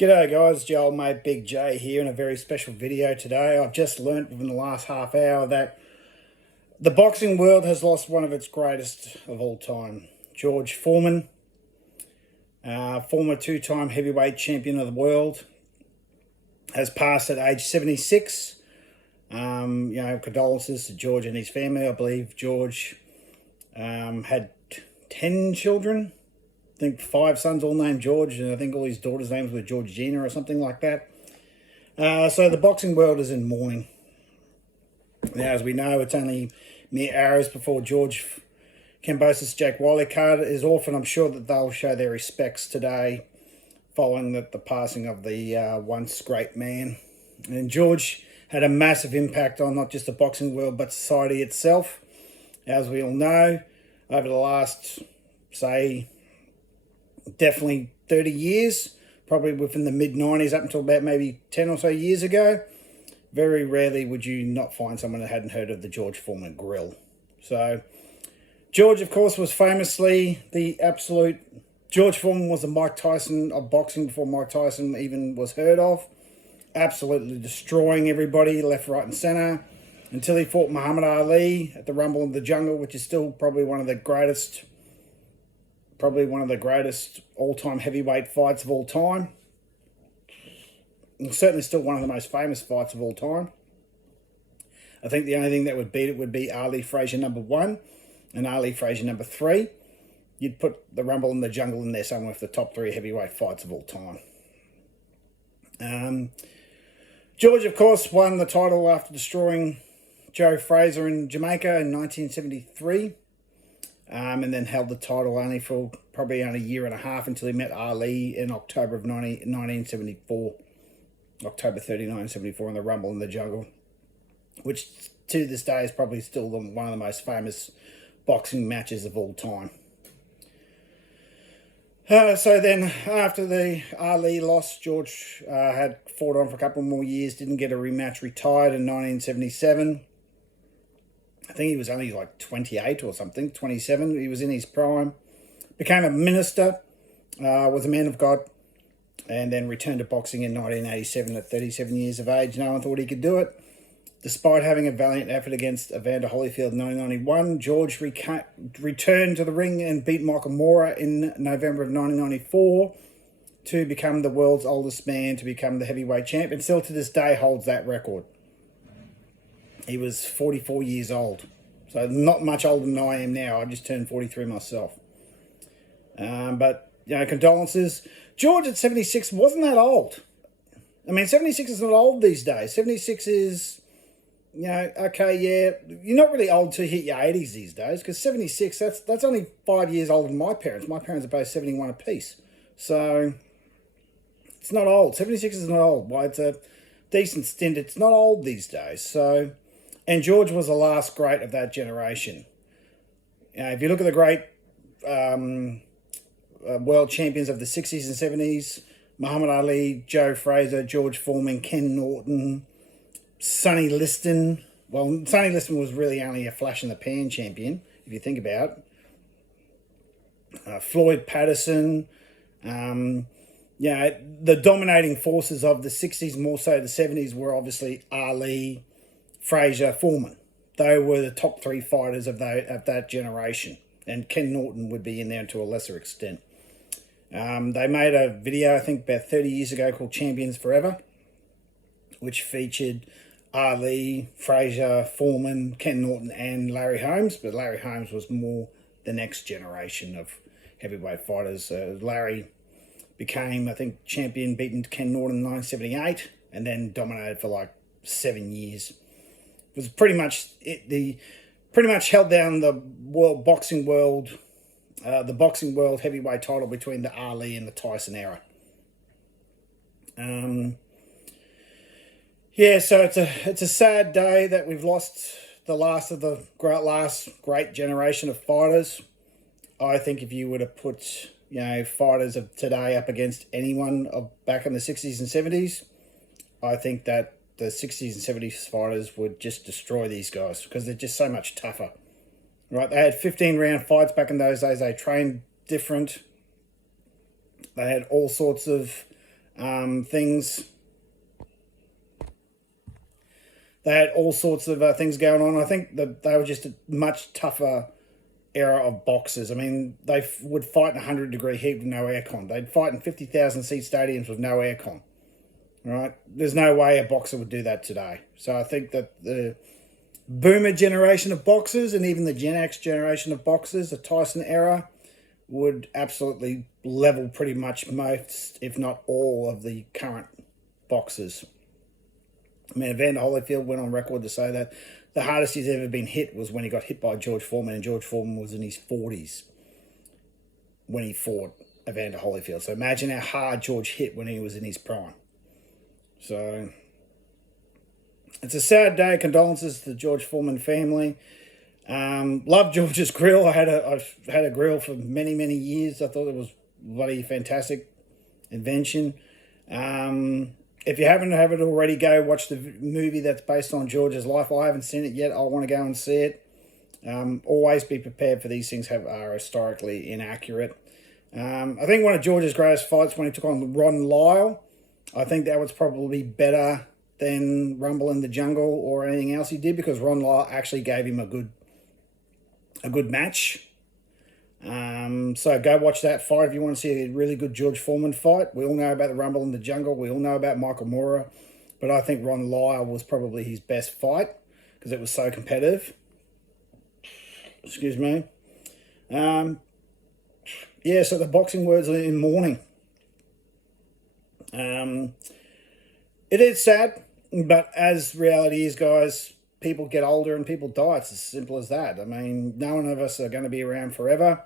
G'day guys, it's your old mate Big J here in a very special video today. I've just learnt within the last half hour that the boxing world has lost one of its greatest of all time. George Foreman, former two-time heavyweight champion of the world, has passed at age 76. Condolences to George and his family. I believe George had 10 children. I think 5 sons all named George, and I think all his daughters' names were Georgina or something like that. So the boxing world is in mourning. Now, as we know, it's only mere hours before George Kambosos Jack Wiley card is off, and I'm sure that they'll show their respects today following the passing of the once great man. And George had a massive impact on not just the boxing world, but society itself. As we all know, over the last, say, definitely 30 years, probably within the mid-90s up until about maybe 10 or so years ago, very rarely would you not find someone that hadn't heard of the George Foreman grill. So George, of course, was famously the absolute... George Foreman was the Mike Tyson of boxing before Mike Tyson even was heard of. Absolutely destroying everybody left, right and centre until he fought Muhammad Ali at the Rumble in the Jungle, which is still probably one of the greatest all-time heavyweight fights of all time. And certainly still one of the most famous fights of all time. I think the only thing that would beat it would be Ali Frazier #1 and Ali Frazier #3. You'd put the Rumble in the Jungle in there somewhere with the top 3 heavyweight fights of all time. George, of course, won the title after destroying Joe Frazier in Jamaica in 1973. And then held the title only for probably only a year and a half until he met Ali in October of 1974. October 30, 1974 in the Rumble in the Jungle, which to this day is probably still one of the most famous boxing matches of all time. So then after the Ali loss, George had fought on for a couple more years, didn't get a rematch, retired in 1977. I think he was only like 28 or something, 27. He was in his prime. Became a minister, was a man of God, and then returned to boxing in 1987 at 37 years of age. No one thought he could do it. Despite having a valiant effort against Evander Holyfield in 1991, George returned to the ring and beat Michael Moorer in November of 1994 to become the world's oldest man to become the heavyweight champ, and still to this day holds that record. He was 44 years old, so not much older than I am now. I just turned 43 myself. But, condolences. George at 76 wasn't that old. I mean, 76 is not old these days. 76 is, okay, yeah, you're not really old to hit your 80s these days, because 76, that's only 5 years older than my parents. My parents are both 71 apiece. So, it's not old. 76 is not old. Well, it's a decent stint. It's not old these days. So... And George was the last great of that generation. If you look at the great world champions of the 60s and 70s, Muhammad Ali, Joe Frazier, George Foreman, Ken Norton, Sonny Liston. Well, Sonny Liston was really only a flash-in-the-pan champion, if you think about it. Floyd Patterson. The dominating forces of the 60s, more so the 70s, were obviously Ali, Frazier, Foreman. They were the top 3 fighters of that generation. And Ken Norton would be in there to a lesser extent. They made a video, I think, about 30 years ago called Champions Forever, which featured Ali, Frazier, Foreman, Ken Norton, and Larry Holmes. But Larry Holmes was more the next generation of heavyweight fighters. Larry became, I think, champion, beating Ken Norton in 1978, and then dominated for like 7 years. It was pretty much held down the boxing world heavyweight title between the Ali and the Tyson era. So it's a sad day that we've lost the last of the great generation of fighters. I think if you were to put fighters of today up against anyone of back in the 60s and 70s, I think that the 60s and 70s fighters would just destroy these guys because they're just so much tougher. Right? They had 15-round fights back in those days. They trained different. They had all sorts of things. They had all sorts of things going on. I think that they were just a much tougher era of boxers. I mean, they would fight in 100-degree heat with no aircon. They'd fight in 50,000 seat stadiums with no aircon. Right? There's no way a boxer would do that today. So I think that the boomer generation of boxers and even the Gen X generation of boxers, the Tyson era, would absolutely level pretty much most, if not all, of the current boxers. I mean, Evander Holyfield went on record to say that the hardest he's ever been hit was when he got hit by George Foreman, and George Foreman was in his 40s when he fought Evander Holyfield. So imagine how hard George hit when he was in his prime. So it's a sad day. Condolences to the George Foreman family. Love George's grill. I've had a grill for many, many years. I thought it was bloody fantastic invention. If you haven't already, go watch the movie that's based on George's life. I haven't seen it yet. I want to go and see it. Always be prepared for these things are historically inaccurate. I think one of George's greatest fights when he took on Ron Lyle, I think that was probably better than Rumble in the Jungle or anything else he did, because Ron Lyle actually gave him a good match. So go watch that fight if you want to see a really good George Foreman fight. We all know about the Rumble in the Jungle. We all know about Michael Moorer. But I think Ron Lyle was probably his best fight because it was so competitive. Excuse me. Yeah, so the boxing words are in mourning. It is sad, but as reality is, guys, people get older and people die. It's as simple as that. I mean, none of us are going to be around forever.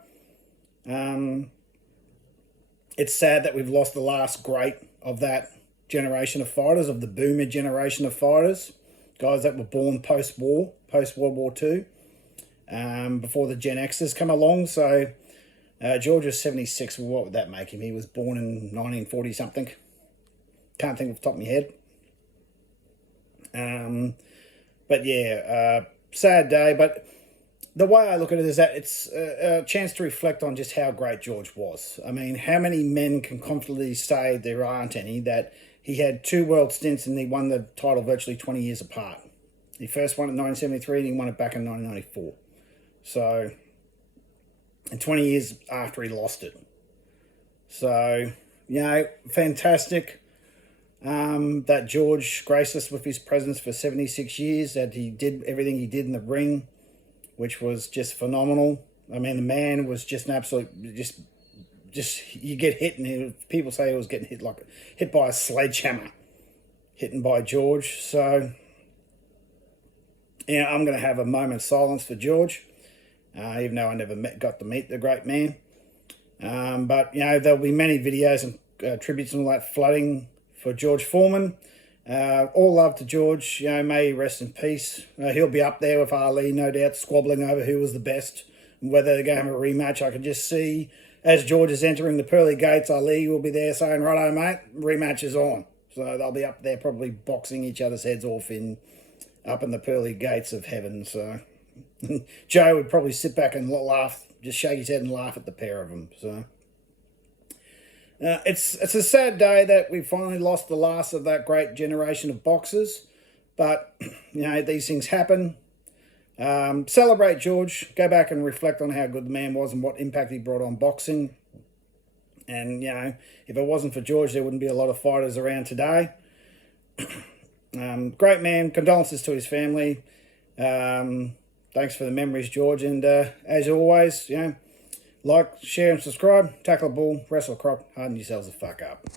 It's sad that we've lost the last great of that generation of fighters, of the boomer generation of fighters, guys that were born post-war, post-World War II, before the Gen Xers come along. So George was 76. Well, what would that make him? He was born in 1940-something. Can't think off the top of my head. But yeah, sad day. But the way I look at it is that it's a chance to reflect on just how great George was. I mean, how many men can confidently say, there aren't any, that he had 2 world stints and he won the title virtually 20 years apart. He first won it in 1973 and he won it back in 1994. So, and 20 years after he lost it. So, you know, fantastic. That George graced us with his presence for 76 years, that he did everything he did in the ring, which was just phenomenal. I mean, the man was just an absolute, just you get hit, and people say he was getting hit by a sledgehammer, hitting by George. So, yeah, I'm going to have a moment of silence for George, even though I never got to meet the great man. But, you know, there'll be many videos and tributes and all that flooding for George Foreman. All love to George. You know, may he rest in peace. He'll be up there with Ali, no doubt, squabbling over who was the best, and whether they're going to have a rematch. I can just see, as George is entering the pearly gates, Ali will be there saying, righto, mate, rematch is on. So they'll be up there probably boxing each other's heads off up in the pearly gates of heaven. So Joe would probably sit back and laugh, just shake his head and laugh at the pair of them. So it's a sad day that we finally lost the last of that great generation of boxers, but you know, these things happen. Celebrate George. Go back and reflect on how good the man was and what impact he brought on boxing. And you know, if it wasn't for George, there wouldn't be a lot of fighters around today. Great man. Condolences to his family. Thanks for the memories, George. And as always, you know, like, share and subscribe. Tackle a bull, wrestle a crop, harden yourselves the fuck up.